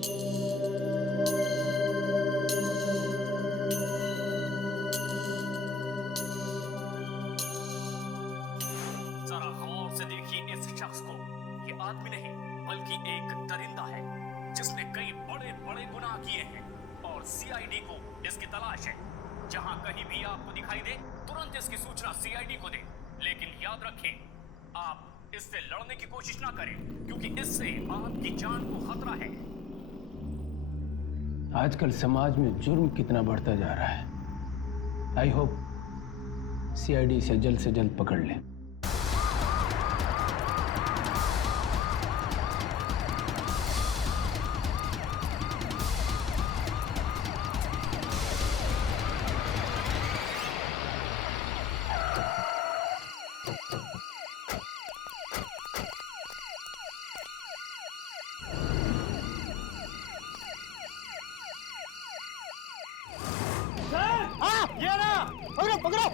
जरा गौर से देखिए इस शख्स को। ये आदमी नहीं बल्कि एक दरिंदा है जिसने कई बड़े बड़े गुनाह किए हैं और सीआईडी को इसकी तलाश है। जहां कहीं भी आपको दिखाई दे तुरंत इसकी सूचना सीआईडी को दे। लेकिन याद रखें, आप इससे लड़ने की कोशिश ना करें क्योंकि इससे आपकी जान को खतरा है। आजकल समाज में जुर्म कितना बढ़ता जा रहा है। आई होप सीआईडी इसे जल्द से जल्द पकड़ ले। ये ना, पकड़ो पकड़ो।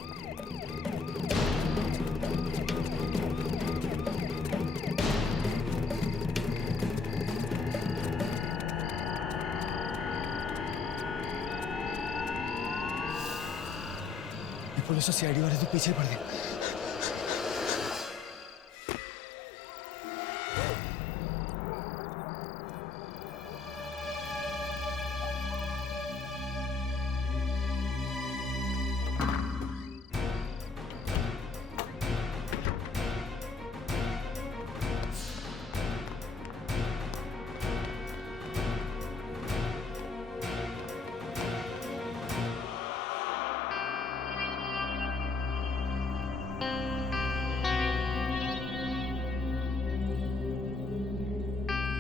पुलिस और सीआईडी वाले तो पीछे पड़ गए।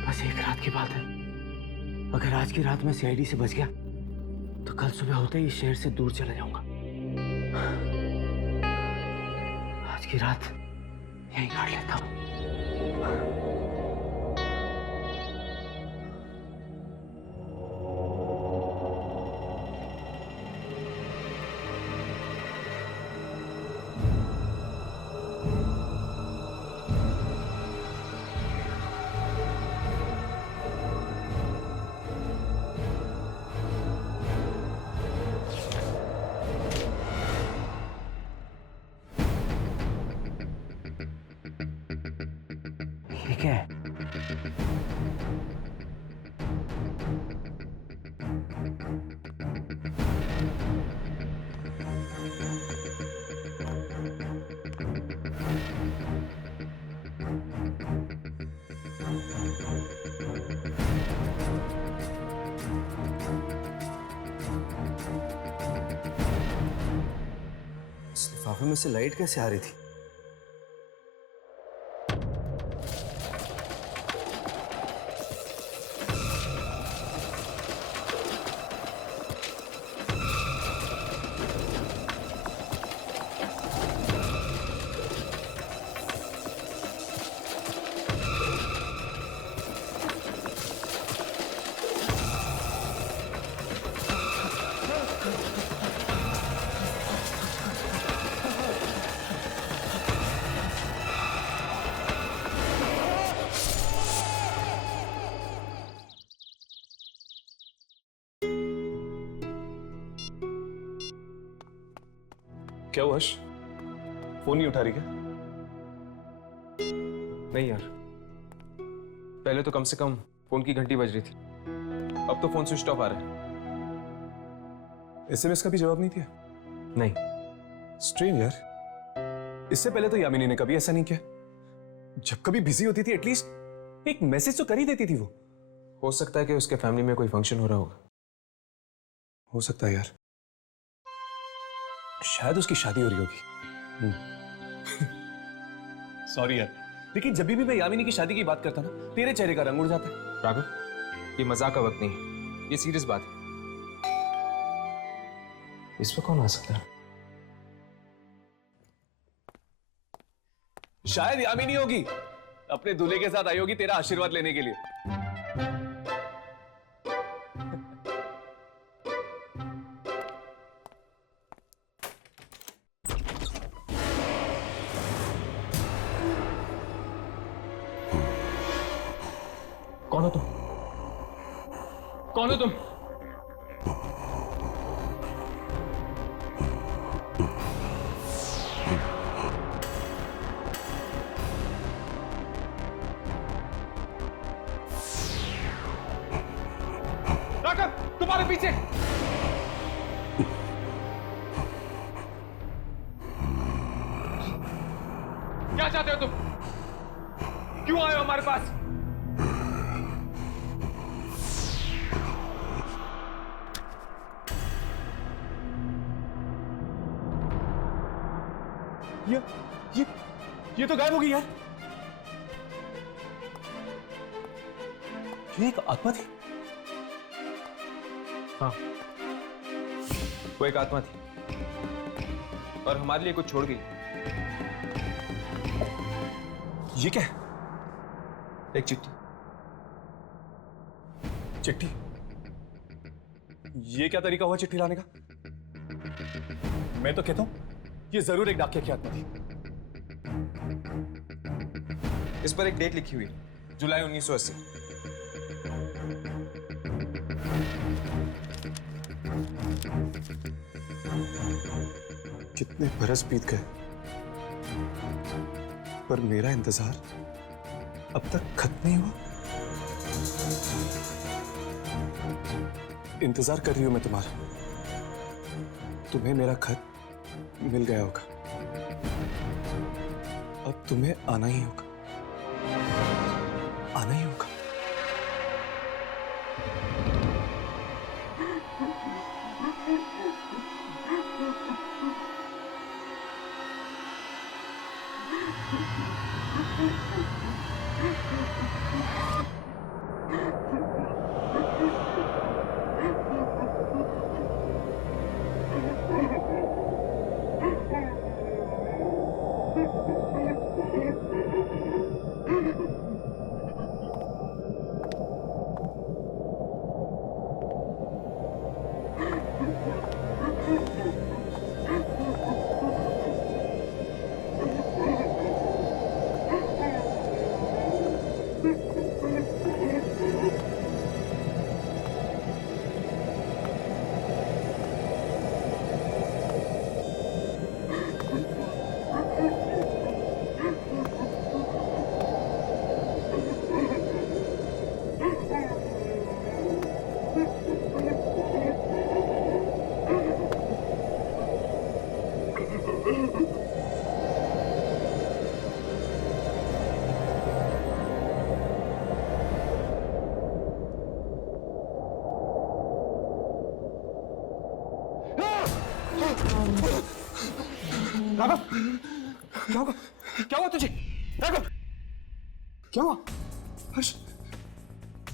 बस एक रात की बात है। अगर आज की रात में सीआईडी से बच गया तो कल सुबह होते ही इस शहर से दूर चला जाऊंगा। आज की रात यहीं काट लेता हूं। ठीक है, इस लिफाफे में से लाइट कैसे आ रही थी? क्या हुआ हर्ष? फोन नहीं उठा रही क्या? नहीं यार, पहले तो कम से कम फोन की घंटी बज रही थी, अब तो फोन स्विच ऑफ आ रहा है। एसएमएस का भी जवाब नहीं दिया? नहीं। स्ट्रेंज यार, इससे पहले तो यामिनी ने कभी ऐसा नहीं किया। जब कभी बिजी होती थी एटलीस्ट एक मैसेज तो कर ही देती थी वो। हो सकता है कि उसके फैमिली में कोई फंक्शन हो रहा होगा। हो सकता है यार, शायद उसकी शादी हो रही होगी। सॉरी यार, लेकिन जब भी मैं यामिनी की शादी की बात करता ना तेरे चेहरे का रंग उड़ जाता है। राघव, ये मजाक का वक्त नहीं है, ये सीरियस बात है। इस पर कौन आ सकता है? शायद यामिनी होगी, अपने दूल्हे के साथ आई होगी तेरा आशीर्वाद लेने के लिए। कौन हो तुम? कौन हो तुम? राघव, तुम्हारे पीछे! क्या चाहते हो तुम? क्यों आए हो हमारे पास? ये ये तो गायब हो गई यार। ये एक आत्मा थी। हाँ, वो एक आत्मा थी और हमारे लिए कुछ छोड़ गई। ये क्या है? एक चिट्ठी। चिट्ठी? ये क्या तरीका हुआ चिट्ठी लाने का? मैं तो कहता हूं ये जरूर एक डाकिया की आत्मा थी। इस पर एक डेट लिखी हुई है, जुलाई 1980। कितने बरस बीत गए पर मेरा इंतजार अब तक खत्म नहीं हुआ। इंतजार कर रही हूं मैं तुम्हारा। तुम्हें मेरा खत मिल गया होगा, अब तुम्हें आना ही होगा, आना ही होगा। राघव, क्या होगा? क्या हुआ तुझे? राघव, क्या हुआ? हर्ष,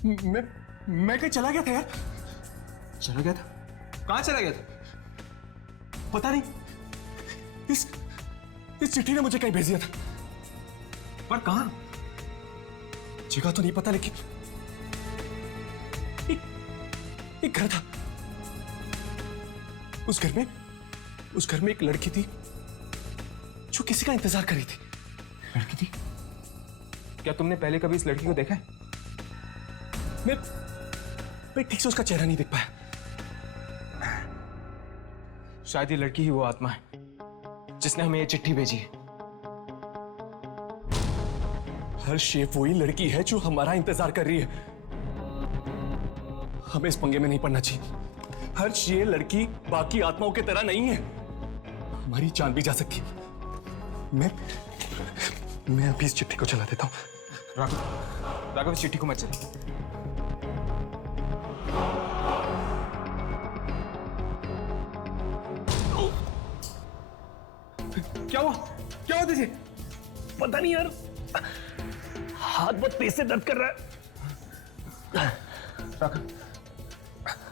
मैं कहीं चला गया था यार। चला गया था? कहां चला गया था? पता नहीं, इस चिट्ठी ने मुझे कहीं भेज दिया था। पर कहां? जगह तो नहीं पता, लेकिन एक घर था। उस घर में एक लड़की थी जो किसी का इंतजार कर रही थी। लड़की थी? क्या तुमने पहले कभी इस लड़की को देखा है? मैं ठीक से उसका चेहरा नहीं देख पाया। शायद ये लड़की ही वो आत्मा है जिसने हमें ये चिट्ठी भेजी है। हर्ष, ये वही लड़की है जो हमारा इंतजार कर रही है। हमें इस पंगे में नहीं पड़ना चाहिए। हर्ष, ये लड़की बाकी आत्माओं की तरह नहीं है, हमारी जान भी जा सकती है। मैं अभी इस चिट्ठी को चला देता हूं। राघव, इस चिट्ठी को मत चला। क्या हुआ तुझे? पता नहीं यार, हाथ बहुत तेज से दर्द कर रहा है। राघव,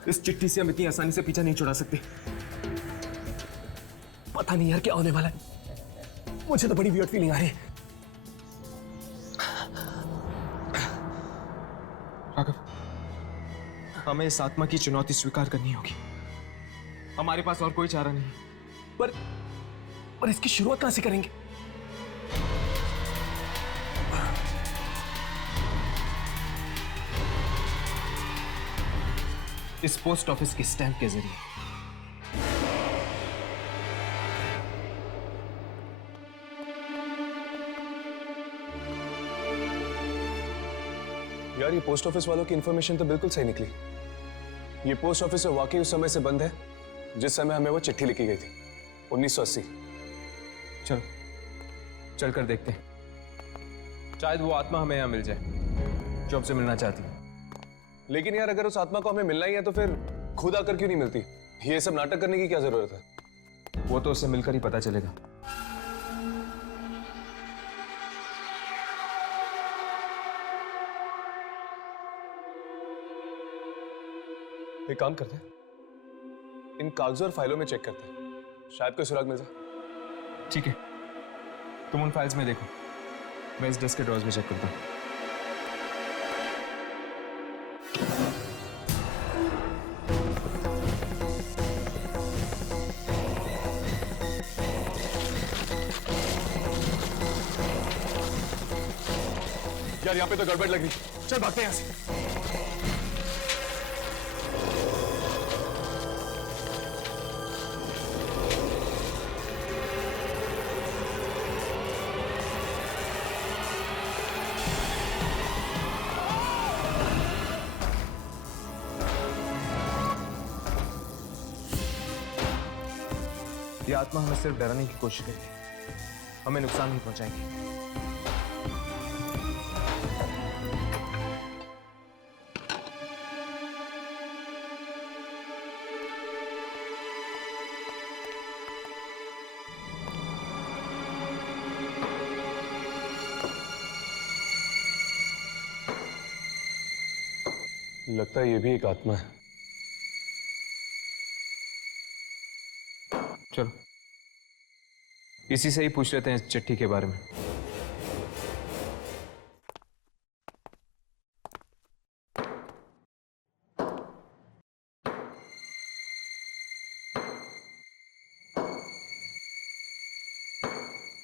इस चिट्ठी से हम इतनी आसानी से पीछा नहीं छुड़ा सकते। पता नहीं यार क्या होने वाला है। मुझे तो बड़ी वियर्ड फीलिंग आ रही है। राघव, हमें इस आत्मा की चुनौती स्वीकार करनी होगी। हमारे पास और कोई चारा नहीं। पर इसकी शुरुआत कहां से करेंगे? इस पोस्ट ऑफिस की स्टैंप के जरिए। यार ये पोस्ट ऑफिस वालों की इंफॉर्मेशन तो बिल्कुल सही निकली। ये पोस्ट ऑफिस वाकई उस समय से बंद है जिस समय हमें वो चिट्ठी लिखी गई थी, 1980। चलो चलकर देखते हैं, शायद वो आत्मा हमें यहाँ मिल जाए जो हमसे मिलना चाहती है। लेकिन यार अगर उस आत्मा को हमें मिलना ही है तो फिर खुद आकर क्यों नहीं मिलती? ये सब नाटक करने की क्या जरूरत है? वो तो उससे मिलकर ही पता चलेगा। एक काम करते हैं, इन कागजों और फाइलों में चेक करते हैं, शायद कोई सुराग मिल जाए। ठीक है, तुम उन फाइल्स में देखो, मैं इस डेस्क के ड्रॉर्स में चेक करता हूँ। यार यहाँ पे तो गड़बड़ लग रही, चल भागते हैं यहाँ से। ये आत्मा हमें सिर्फ डराने की कोशिश करेगी, हमें नुकसान नहीं पहुंचाएगी। लगता है ये भी एक आत्मा है। चलो इसी से ही पूछ लेते हैं इस चिट्ठी के बारे में।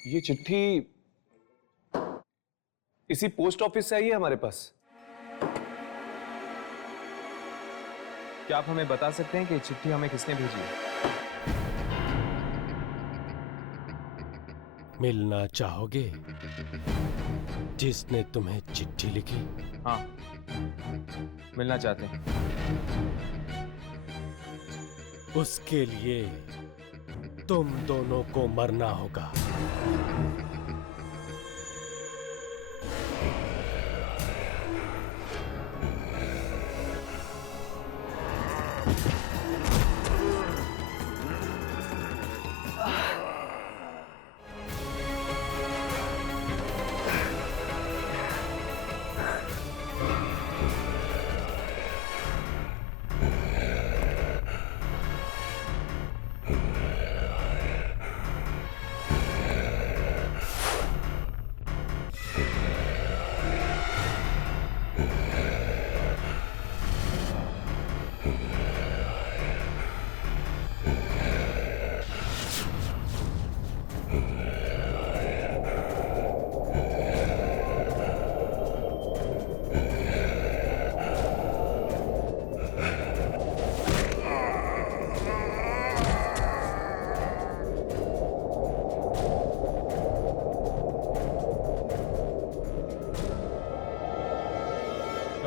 ये चिट्ठी इसी पोस्ट ऑफिस से आई है हमारे पास। क्या आप हमें बता सकते हैं कि चिट्ठी हमें किसने भेजी है? मिलना चाहोगे जिसने तुम्हें चिट्ठी लिखी? हाँ, मिलना चाहते हैं। उसके लिए तुम दोनों को मरना होगा।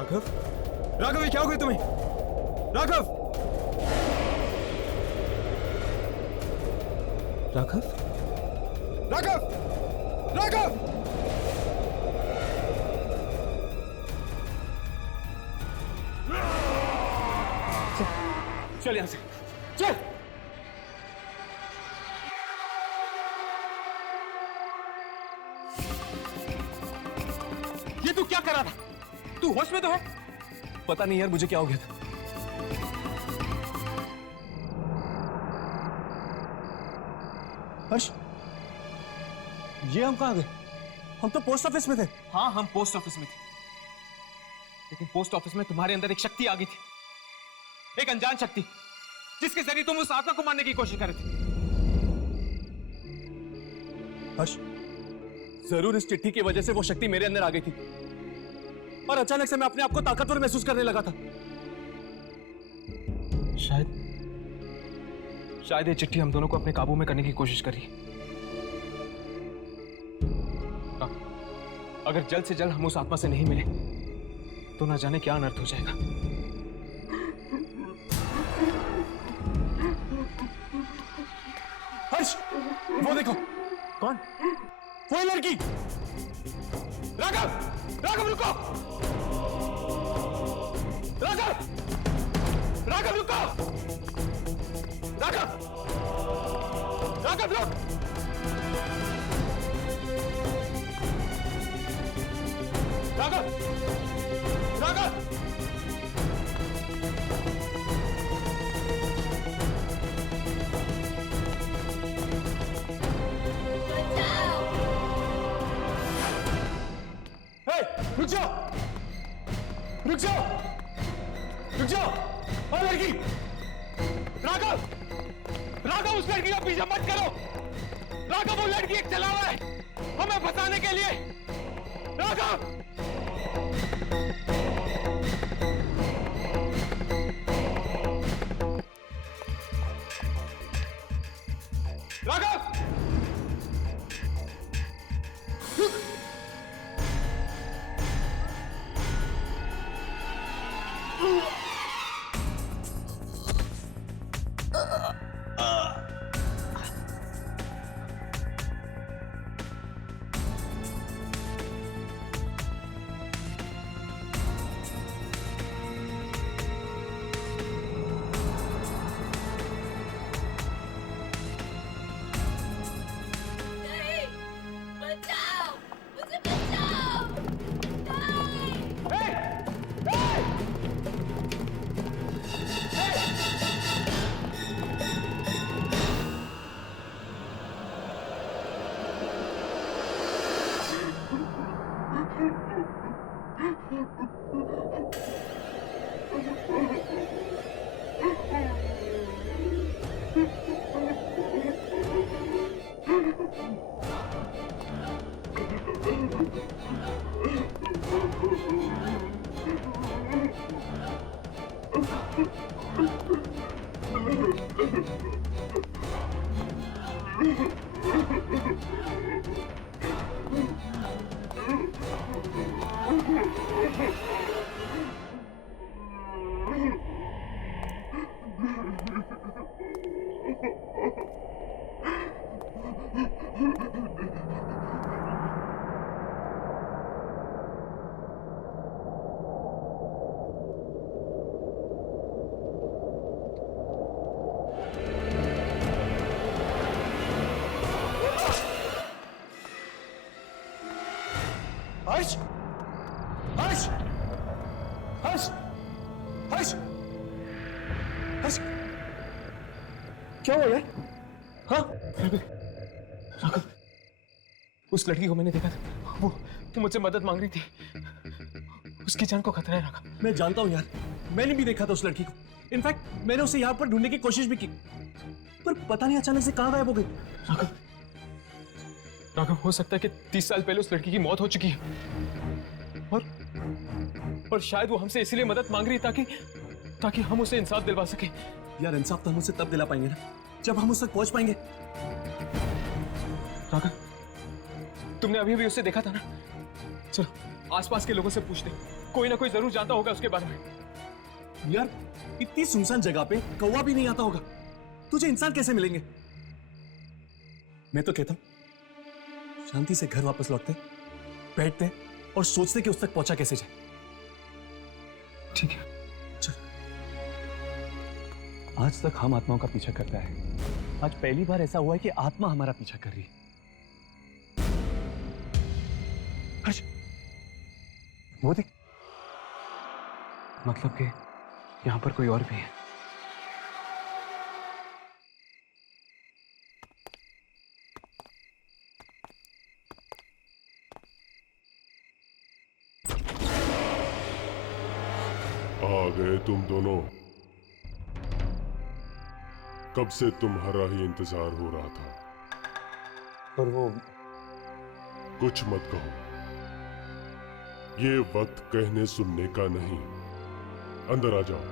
राघव, राघव, ये क्या हो गया तुम्हें? राघव, राघव, राघव, राघव! चल यहां से, चल! ये तू क्या कर रहा था? तू होश में तो है? पता नहीं यार मुझे क्या हो गया था। हर्ष, ये हम कहाँ गए? हम तो पोस्ट ऑफिस में थे। हाँ, हम पोस्ट ऑफिस में थे, लेकिन पोस्ट ऑफिस में तुम्हारे अंदर एक शक्ति आ गई थी, एक अनजान शक्ति, जिसके जरिए तुम उस आत्मा को मारने की कोशिश कर रहे थे। हर्ष, जरूर इस चिट्ठी की वजह से वो शक्ति मेरे अंदर आ गई थी और अचानक से मैं अपने आप को ताकतवर महसूस करने लगा था। शायद ये चिट्ठी हम दोनों को अपने काबू में करने की कोशिश करी। अगर जल्द से जल्द हम उस आत्मा से नहीं मिले तो ना जाने क्या अनर्थ हो जाएगा। हर्ष, वो देखो। कौन? वो लड़की। राघव, राघव रुको। राघव, राघव रुको। राघव, राघव रुक। राघव, राघव। रुक जाओ, रुक जाओ, रुक जाओ। और लड़की, राघव, राघव उस लड़की का पीछा मत करो। राघव वो लड़की एक चलावा है हमें फंसाने के लिए। राघव, राघव, हर्ष, हर्ष, हर्ष, हर्ष, हर्ष, क्या हुआ यार? हाँ? राघव, उस लड़की को मैंने देखा था। वो मुझसे मदद मांग रही थी। उसकी जान को खतरा है राघव। मैं जानता हूं यार, मैंने भी देखा था उस लड़की को। इनफैक्ट मैंने उसे यहाँ पर ढूंढने की कोशिश भी की, पर पता नहीं अचानक से कहाँ गायब हो गई। राघव, राघव, हो सकता है कि 30 साल पहले उस लड़की की मौत हो चुकी है और शायद वो हमसे इसलिए मदद मांग रही है ताकि हम उसे इंसाफ दिलवा सके। यार इंसाफ तो हम उसे तब दिला पाएंगे ना जब हम उस तक पहुंच पाएंगे। राघव, तुमने अभी भी उसे देखा था ना? चलो आसपास के लोगों से पूछते, कोई ना कोई जरूर जानता होगा उसके बारे में। यार इतनी सुनसान जगह पे कौवा भी नहीं आता होगा, तुझे इंसान कैसे मिलेंगे? मैं तो कहता हूं शांति से घर वापस लौटते, बैठते और सोचते कि उस तक पहुंचा कैसे जाए। ठीक है, चल। आज तक हम आत्माओं का पीछा करता है, आज पहली बार ऐसा हुआ है कि आत्मा हमारा पीछा कर रही है। हर्ष, वो देख, मतलब कि यहां पर कोई और भी है। आ गए तुम दोनों। कब से तुम्हारा ही इंतजार हो रहा था। और वो कुछ मत कहो, ये वक्त कहने सुनने का नहीं। अंदर आ जाओ।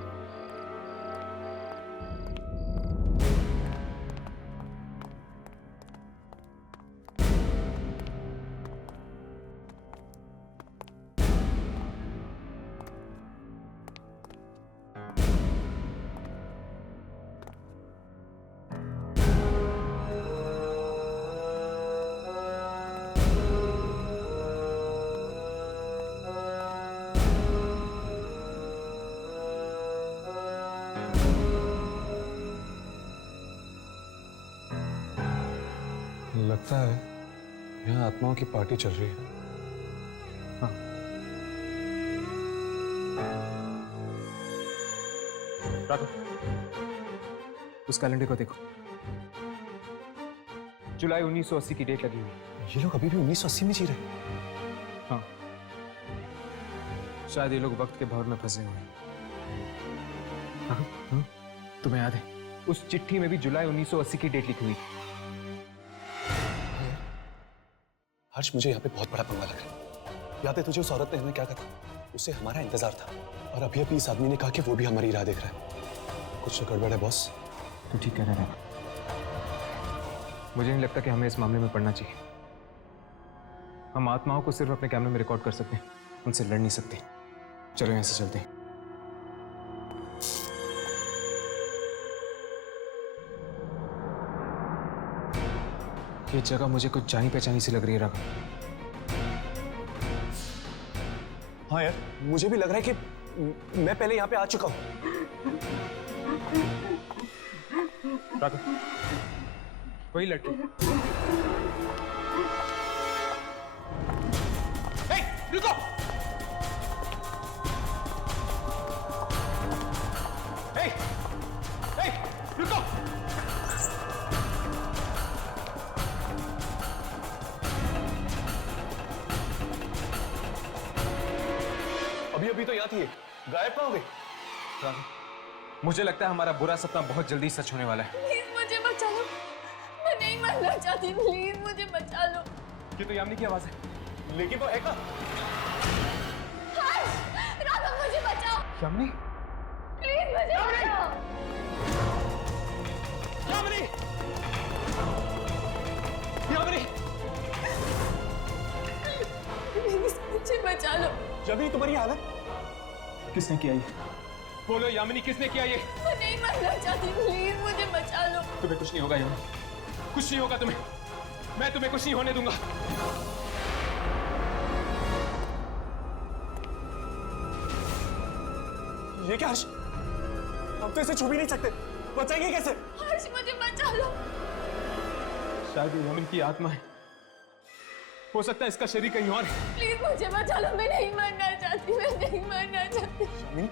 लगता है यहाँ आत्माओं की पार्टी चल रही है। हाँ। राघव, उस कैलेंडर को देखो, जुलाई 1980 की डेट लगी हुई है। ये लोग अभी भी 1980 में जी रहे हैं। हाँ, शायद ये लोग वक्त के भंवर में फंसे हुए हैं। हाँ? तुम्हें याद है उस चिट्ठी में भी जुलाई 1980 की डेट लिखी हुई थी। हर्ष, मुझे यहाँ पे बहुत बड़ा पंगा लग रहा है। याद है तुझे उस औरत ने हमें क्या कहा? उससे हमारा इंतजार था, और अभी अभी इस आदमी ने कहा कि वो भी हमारी राह देख रहा है। कुछ तो गड़बड़ है बॉस। तो ठीक कह रहा है। मुझे नहीं लगता कि हमें इस मामले में पड़ना चाहिए। हम आत्माओं को सिर्फ अपने कैमरे में रिकॉर्ड कर सकते हैं, उनसे लड़ नहीं सकते। चलो यहां से चलते हैं। ये जगह मुझे कुछ जानी पहचानी सी लग रही है राघव। हाँ यार, मुझे भी लग रहा है कि मैं पहले यहाँ पे आ चुका हूँ। राघव, वही लड़की। रुको! रुको! अभी अभी तो यहाँ थी, गायब कहाँ हो गई? राघव, मुझे लगता है हमारा बुरा सपना बहुत जल्दी सच होने वाला है। प्लीज मुझे बचा लो, मैं नहीं मरना चाहती, प्लीज मुझे बचा लो। ये तो यामिनी की आवाज है। लेकिन वो है कहाँ? हर्ष, राघव मुझे बचाओ, यामिनी? प्लीज मुझे बचाओ। यामिनी! यामिनी! प्लीज मुझे बचा लो। यामिनी, तुम्हारी हालत? किसने किया ये? बोलो यामिनी, किसने किया ये? मैं नहीं मरना चाहती, प्लीज मुझे बचा लो। तुम्हें कुछ नहीं होगा यामिनी, कुछ नहीं होगा तुम्हें। मैं तुम्हें कुछ नहीं होने दूंगा। ये क्या हर्ष? हम तो इसे छू भी नहीं सकते, बचाएंगे कैसे? हर्ष मुझे बचा लो। शायद ये यामिनी की आत्मा है, हो सकता है इसका शरीर कहीं और है। प्लीज मुझे बचा लो, मैं नहीं मरना चाहती, मैं नहीं मरना चाहती। यामिनी,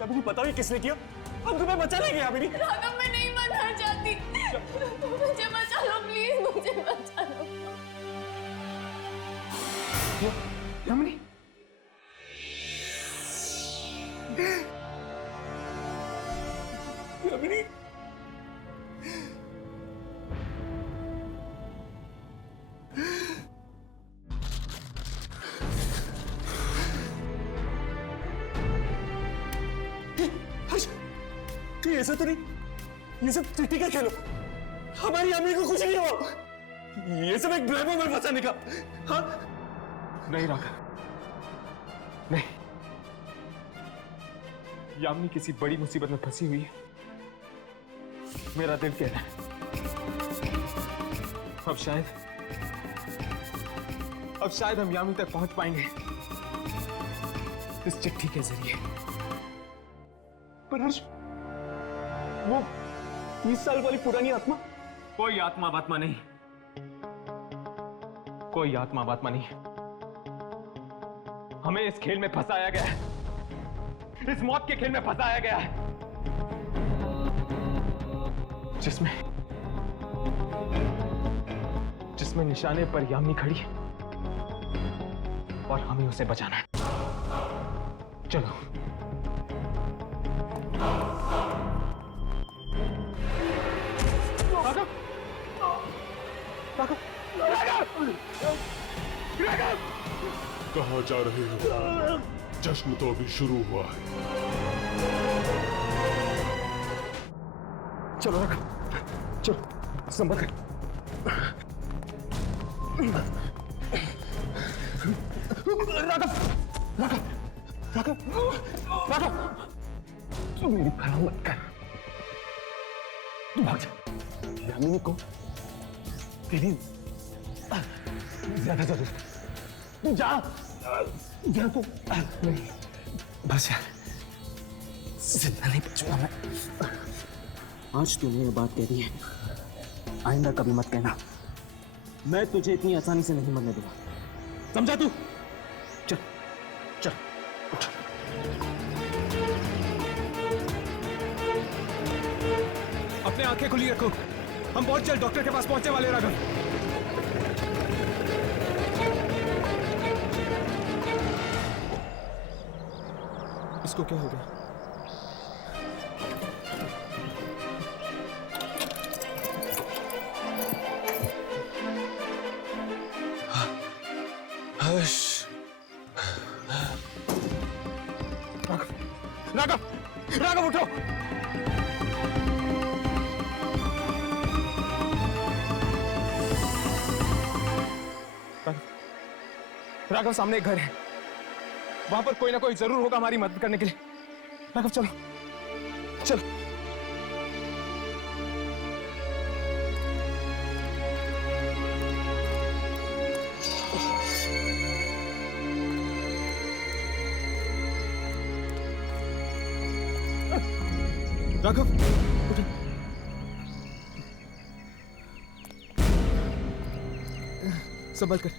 यामिनी पता नहीं किसने किया, हम तुम्हें बचा लेंगे यामिनी। राघव मैं नहीं मरना चाहती, मुझे बचा लो, प्लीज मुझे बचा लो। यामिनी! यामिनी! हर्ष, ये ऐसा तो नहीं, ये सब चिट्ठी का खेलो। हमारी यामिनी को कुछ नहीं हुआ, ये सब एक ड्रामा में फंसाने का। हाँ? नहीं राघव, नहीं। यामिनी किसी बड़ी मुसीबत में फंसी हुई है, मेरा दिल कह रहा है। अब शायद हम यामिनी तक पहुंच पाएंगे इस चिट्ठी के जरिए। पर हर्ष, वो 30 साल वाली पुरानी आत्मा? कोई आत्मा बात्मा नहीं, कोई आत्मा बात्मा नहीं। हमें इस खेल में फंसाया गया है, इस मौत के खेल में फंसाया गया है, जिसमें निशाने पर यामिनी खड़ी है और हमें उसे बचाना है। चलो। कहाँ जा रहे हो? जश्न तो अभी शुरू हुआ है। चलो राघव, चलो, संभल कर। राघव, तू मेरी परवाह मत कर, तू भाग जा। यामिनी को तेरी ज्यादा जरूरत, तू जा तू। नहीं, बस यार, जिंदा नहीं बचूंगा मैं। आज तूने ये बात कह दी है, आइंदा कभी मत कहना। मैं तुझे इतनी आसानी से नहीं मरने दूंगा, समझा तू? चल चल उठ। अपने आंखें खुली रखो, हम बहुत जल्द डॉक्टर के पास पहुंचने वाले हैं राघव। इसको क्या हो गया? हर्ष, राघव, राघव उठो। राघव, सामने एक घर है, वहां पर कोई ना कोई जरूर होगा हमारी मदद करने के लिए। राघव चलो चलो। राघव उठो। संभल कर।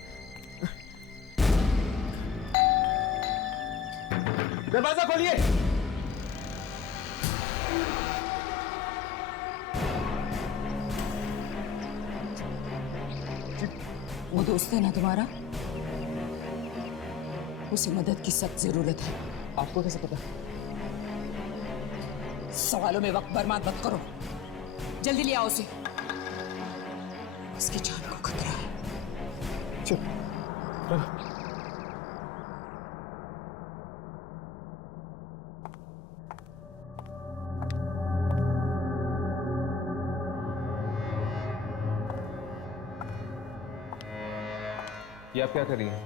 दरवाजा खोलिए। वो दोस्त है ना तुम्हारा, उसे मदद की सख्त जरूरत है। आपको कैसे पता? सवालों में वक्त बर्बाद मत करो, जल्दी ले आओ उसे, उसकी जान को खतरा है। चल ये आप क्या कर रही हैं?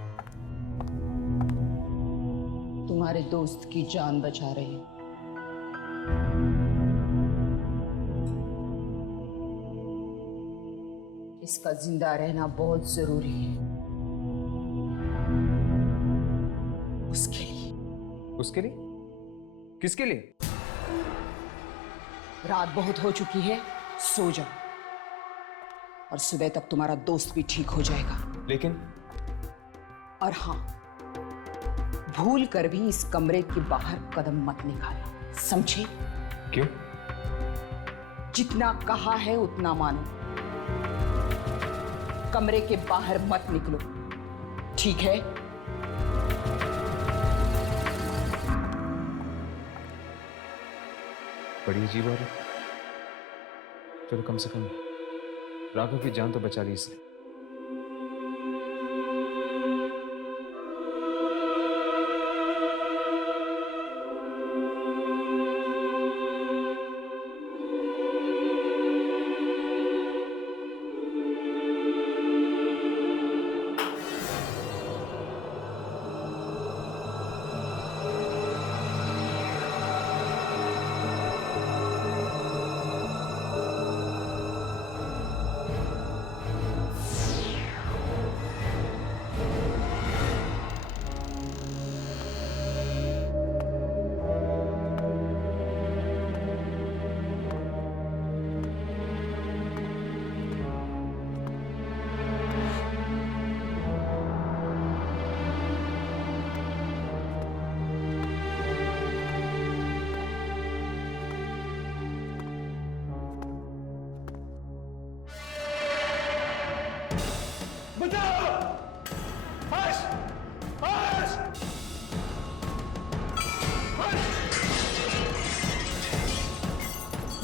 तुम्हारे दोस्त की जान बचा रहे हैं। इसका जिंदा रहना बहुत जरूरी है उसके लिए। उसके लिए? किसके लिए? रात बहुत हो चुकी है, सो जाओ और सुबह तक तुम्हारा दोस्त भी ठीक हो जाएगा। लेकिन और हाँ, भूल कर भी इस कमरे के बाहर कदम मत निकालना, समझे? क्यों? जितना कहा है उतना मानो, कमरे के बाहर मत निकलो, ठीक है? बड़ी अजीब है। चलो कम से कम राघव की जान तो बचा ली इसने।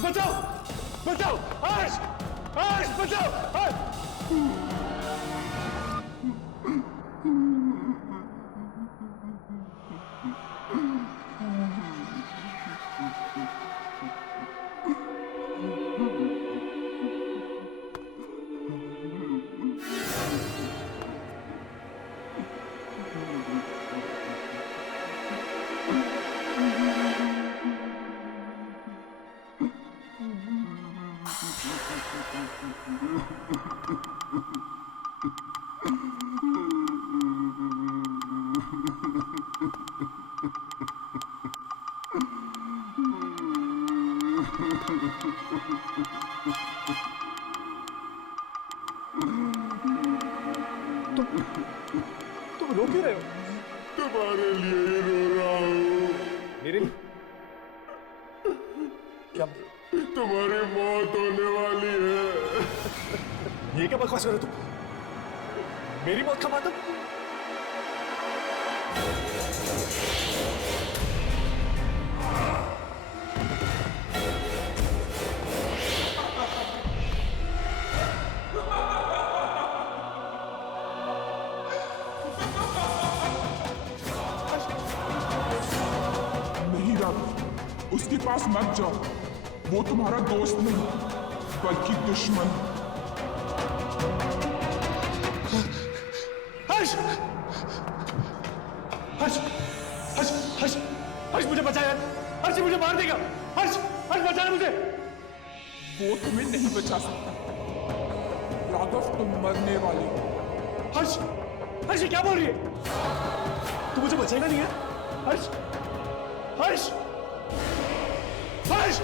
बचाओ बचाओ, हर्ष हर्ष बचाओ, हर्ष तुम रो क्यों रहे हो? तुम्हारे लिए ही रो रहा हूँ। मेरे लिए? क्या? तुम्हारी मौत होने वाली है। ये क्या बकवास कर रहे हो तुम? मेरी मौत का मतलब? नहीं राघव, उसके पास मत जाओ। वो तुम्हारा दोस्त नहीं बल्कि दुश्मन। हर्ष! हर्ष! हर्ष! हर्ष! हर्ष मुझे बचा यार! हर्ष मुझे मार देगा! हर्ष! हर्ष बचाना मुझे! वो तुम्हें नहीं बचा सकता राघव, तुम मरने वाले हो। हर्ष! हर्ष ये क्या बोल रही है? तू मुझे बचेगा नहीं है? हर्ष! हर्ष! हर्ष!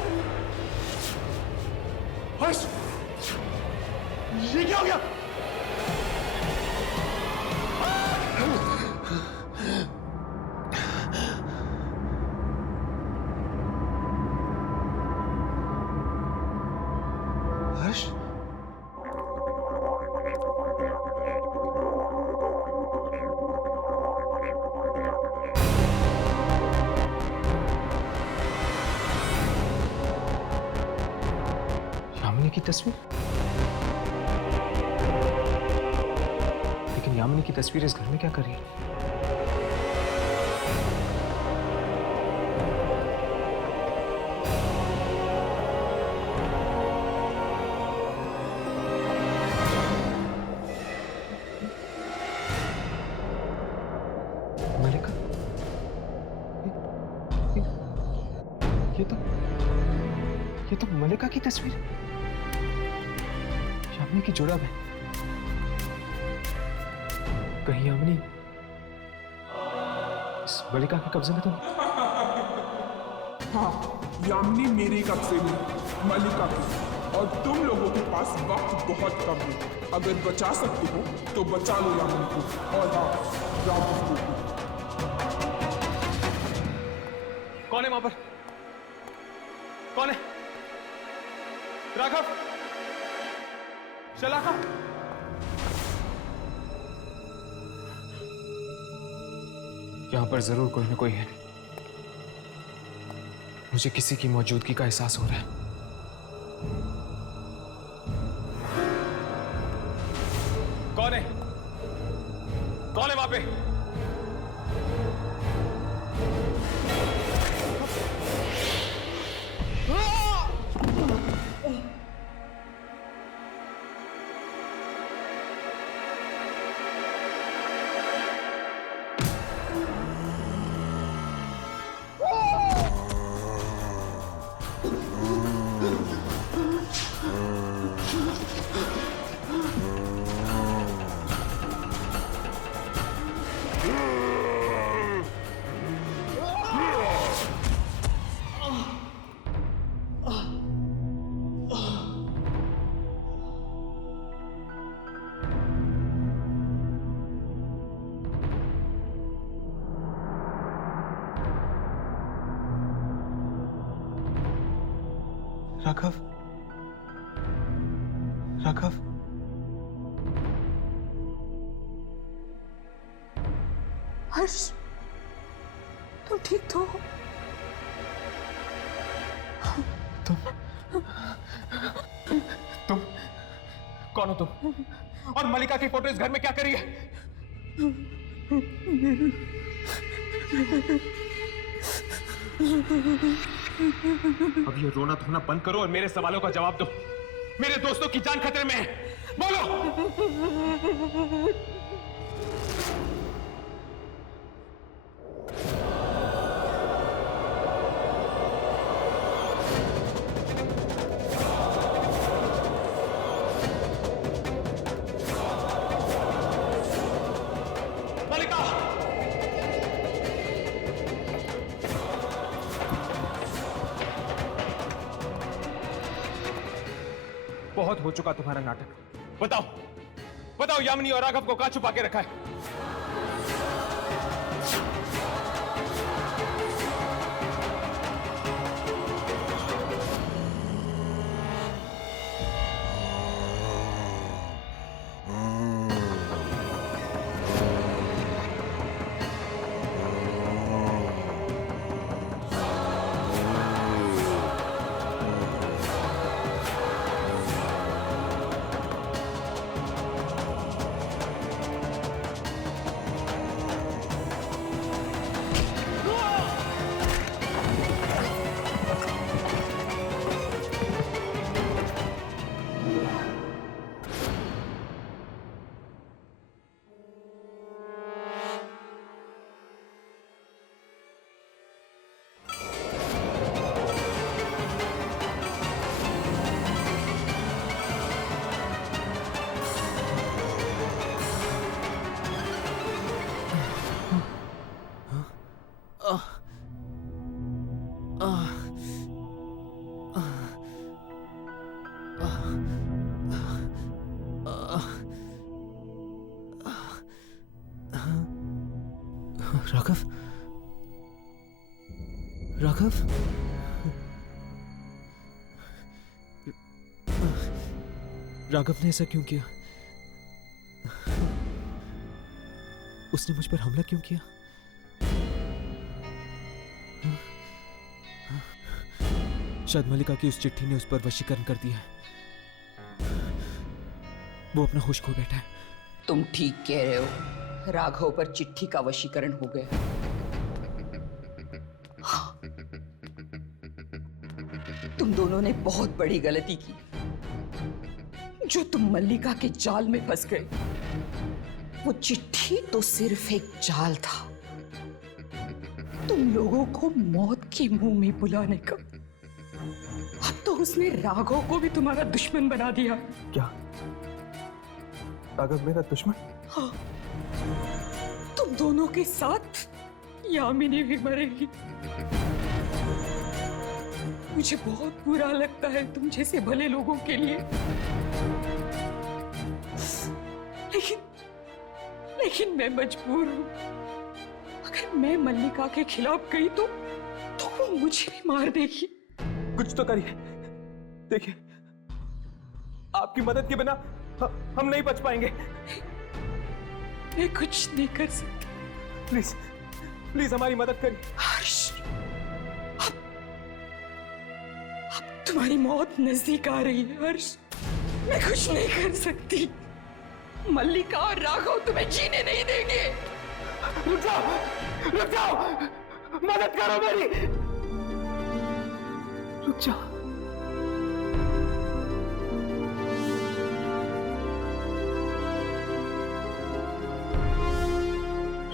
हर्ष! ये क्या हो गया? हर्ष! यामिनी की तस्वीर? लेकिन यामिनी की तस्वीर इस घर में क्या कर रही है? मलिका? ये तो मलिका की तस्वीर है। यामिनी की जुड़ाव है। कहीं यामिनी इस मलिका के कब्जे में तो नहीं? हाँ, यामिनी मेरे कब्जे में, मलिका की। और तुम लोगों के पास वक्त बहुत कम है। अगर बचा सकते हो तो बचा लो यामिनी को, और हाँ, राघव को भी। कौन है वहां पर? कौन है? राघव? शलाका? यहां पर जरूर कोई ना कोई है। मुझे किसी की मौजूदगी का एहसास हो रहा है। कौन है? कौन है वहां पे? राघव? राघव? हर्ष, तुम ठीक तो हो? तुम कौन हो तुम? और मलिका की फोटो इस घर में क्या करी है? अब ये रोना धोना बंद करो और मेरे सवालों का जवाब दो। मेरे दोस्तों की जान खतरे में है, बोलो। बहुत हो चुका तुम्हारा नाटक। बताओ, बताओ यामिनी और राघव को कहां छुपा के रखा है? राघव, राघव, राघव ने ऐसा क्यों किया? उसने मुझ पर हमला क्यों किया? शायद मल्लिका की उस चिट्ठी ने उस पर वशीकरण कर दिया है। वो अपना होश खो बैठा है। तुम ठीक कह रहे हो, राघव पर चिट्ठी का वशीकरण हो गया। हाँ, तुम दोनों ने बहुत बड़ी गलती की जो तुम मल्लिका के जाल में फंस गए। वो चिट्ठी तो सिर्फ एक जाल था, तुम लोगों को मौत के मुंह में बुलाने का। अब तो उसने राघव को भी तुम्हारा दुश्मन बना दिया। क्या राघव मेरा दुश्मन? हाँ, तुम दोनों के साथ यामिनी भी मरेगी। मुझे बहुत बुरा लगता है तुम जैसे भले लोगों के लिए, लेकिन मैं मजबूर हूं। अगर मैं मल्लिका के खिलाफ गई तो वो मुझे भी मार देगी। कुछ तो करिए। देखिए, आपकी मदद के बिना हम नहीं बच पाएंगे। मैं कुछ नहीं कर सकती। प्लीज प्लीज हमारी मदद करिए। हर्ष, अब तुम्हारी मौत नजदीक आ रही है हर्ष। मैं कुछ नहीं कर सकती। मल्लिका और राघव तुम्हें जीने नहीं देंगे। रुक जाओ, मदद करो मेरी। रुक जाओ।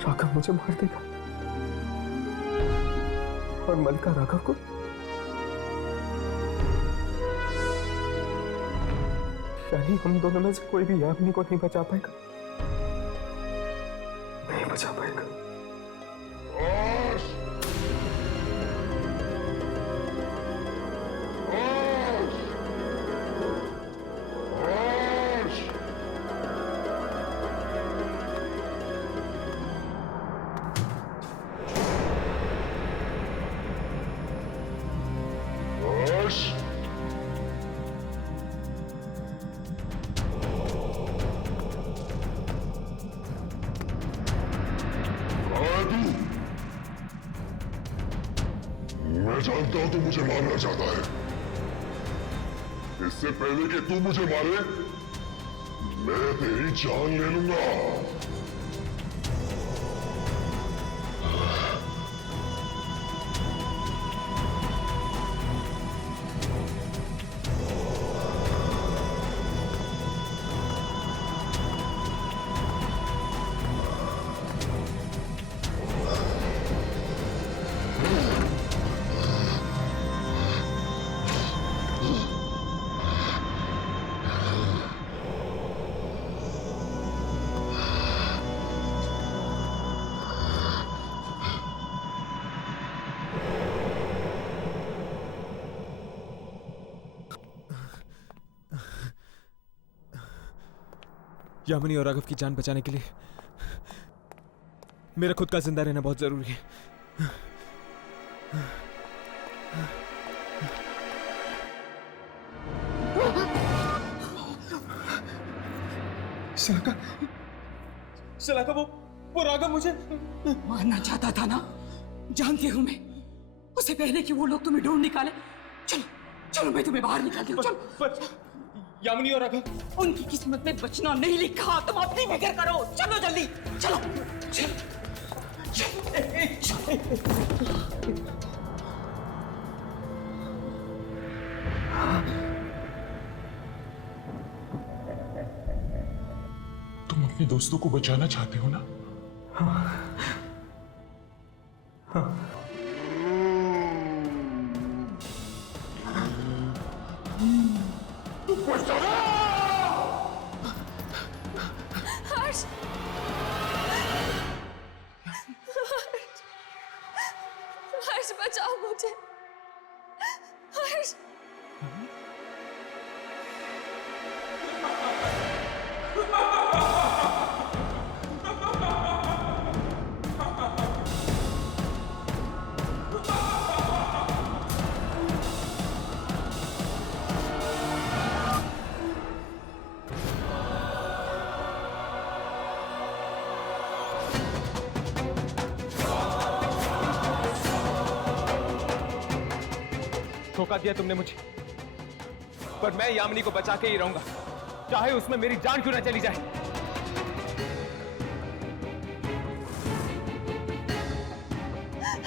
राघव मुझे मार देगा और मल्लिका राघव को। यानी हम दोनों में से कोई भी यामिनी को नहीं बचा पाएगा। नहीं बचा पाएगा। मैं जानता हूं तू मुझे मारना चाहता है। इससे पहले कि तू मुझे मारे, मैं तेरी जान ले लूंगा। यामिनी और राघव की जान बचाने के लिए मेरा खुद का जिंदा रहना बहुत जरूरी है। शलाका वो राघव मुझे मारना चाहता था ना, जानती हूं मैं। उससे पहले कि वो लोग तुम्हें ढूंढ निकाले, चलो चलो मैं तुम्हें बाहर निकालती हूँ। चलो। पर यामिनी और राघव, उनकी किस्मत में बचना नहीं लिखा, तुम अपनी फिक्र करो। चलो जल्दी, चलो चलो तुम अपने दोस्तों को बचाना चाहते हो ना? हर्ष, हर्ष बचाओ मुझे। हर्ष, धोखा दिया तुमने मुझे, पर मैं यामिनी को बचा के ही रहूंगा, चाहे उसमें मेरी जान क्यों ना चली जाए।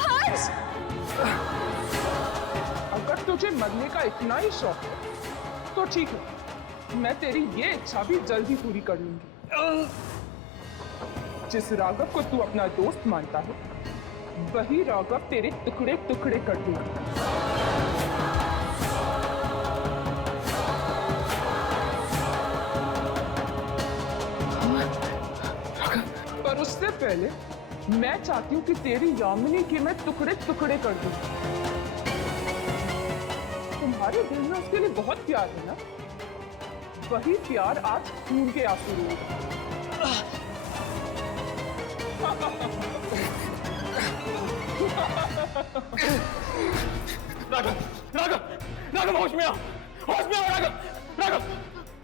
हर्ष, अगर तुझे मरने का इतना ही शौक है तो ठीक है, मैं तेरी ये इच्छा भी जल्दी पूरी कर लूंगी। जिस राघव को तू अपना दोस्त मानता है, वही राघव तेरे टुकड़े टुकड़े कर दूंगा। पर उससे पहले मैं चाहती हूँ कि तेरी यामिनी के मैं टुकड़े टुकड़े कर दूं। तुम्हारे दिल में उसके लिए बहुत प्यार है ना? वही प्यार आज खून के आंसू रोएगा। राघव, राघव, राघव होश में आओ, होश में आओ राघव, राघव,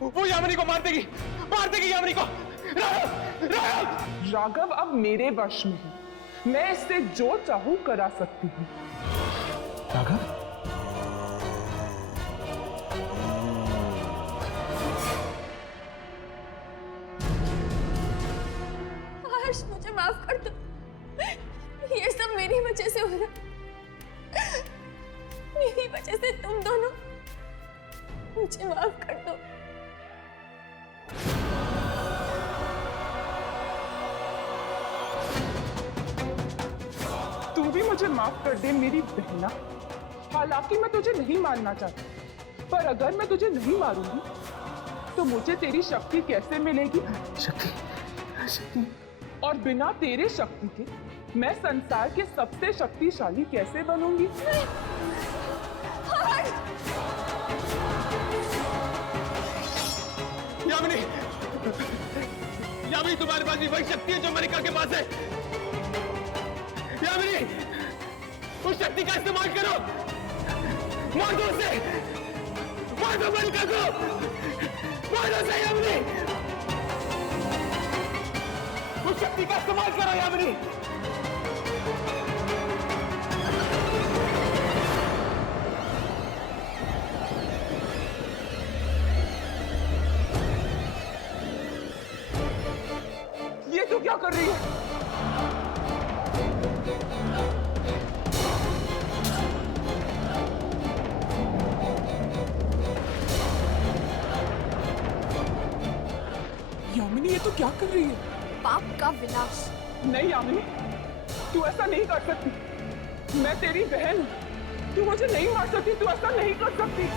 वो यामिनी को मार देगी यामिनी को। राघव, राघव, राघव अब मेरे वश में है, मैं इससे जो चाहूं करा सकती हूँ। राघव, हर्ष मुझे माफ कर दो। ये सब मेरी वजह से हो रहा है, मेरी वजह से तुम दोनों, मुझे माफ कर दो। तू भी मुझे माफ कर दे मेरी बहना। हालांकि मैं तुझे नहीं मारना चाहती, पर अगर मैं तुझे नहीं मारूंगी तो मुझे तेरी शक्ति कैसे मिलेगी? शक्ति, और बिना तेरे शक्ति के मैं संसार के सबसे शक्तिशाली कैसे बनूंगी? यामिनी, यामिनी तुम्हारे पास भी वही शक्ति है जो मलिका के पास है। यामिनी, उस शक्ति का इस्तेमाल करो, मार दो उसे, मार दो मलिका को, मार दो उसे यामिनी, उस शक्ति का इस्तेमाल करो यामिनी। ये तू क्या कर रही है? यामिनी, ये तू क्या कर रही है? पाप का विनाश। नहीं यामिनी, तू ऐसा नहीं कर सकती। मैं तेरी बहन हूं, तू मुझे नहीं मार सकती, तू ऐसा नहीं कर सकती।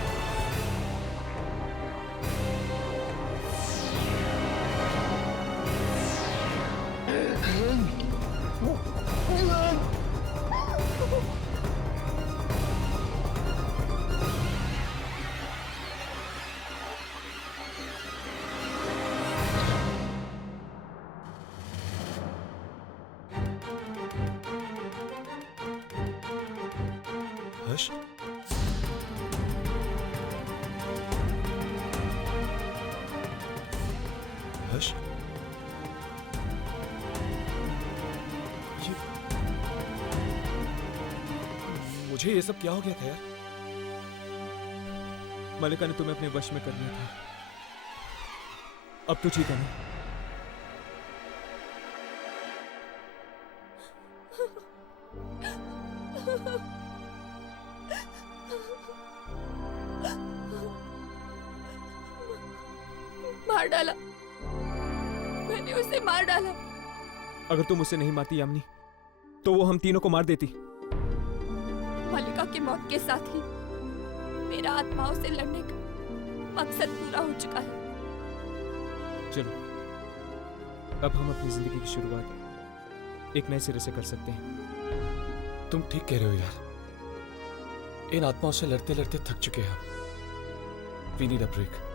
हर्ष, मुझे ये सब क्या हो गया था यार? मलिका ने तुम्हें अपने वश में कर लिया था। अब तो ठीक है ना? मार डाला, मैंने उसे मार डाला। अगर तुम उसे नहीं मारती यामिनी, तो वो हम तीनों को मार देती। मलिका की मौत के साथ ही मेरा आत्माओं से लड़ने का मकसद पूरा हो चुका है। चलो, अब हम अपनी जिंदगी की शुरुआत एक नए सिरे से कर सकते हैं। तुम ठीक कह रहे हो यार, इन आत्माओं से लड़ते लड़ते थक चुके हैं हम। We need a break.